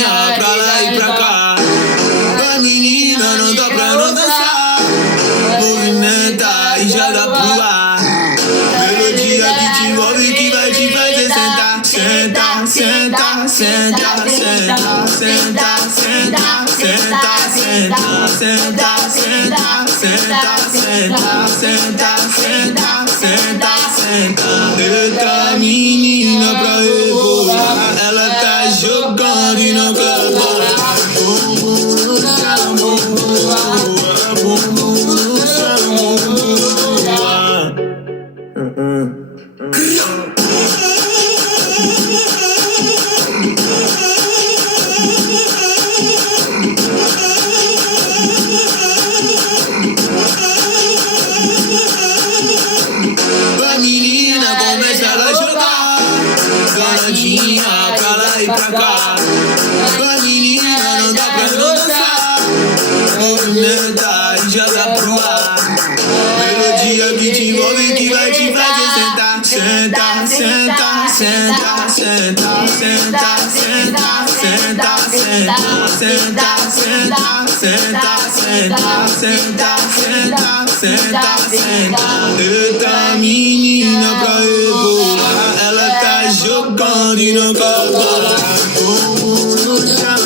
Sentadinha pra lá e pra cá. A menina não dá pra não dançar. Movimenta e joga pro ar. Melodia que te envolve, que vai te fazer sentar. Senta, senta, senta, senta, senta, senta, senta, senta, senta, senta, senta, senta, senta, senta, senta, senta. Eita menina pra rebolar, ela tá jogando e não quer bolar. Bumbum no chão, bumbum no chão. A menina começa a jogar, danadinha pra lá e pra cá. A menina não dá pra dançar, movimenta e joga pro ar. Melodia que te envolve, que vai te fazer sentar. Senta, senta, senta, senta, senta, senta, senta, senta, senta, senta, senta, senta, senta, senta, senta, senta. Eita menina pra rebolar, ela tá jogando e não quer bolar. Bumbum no chão.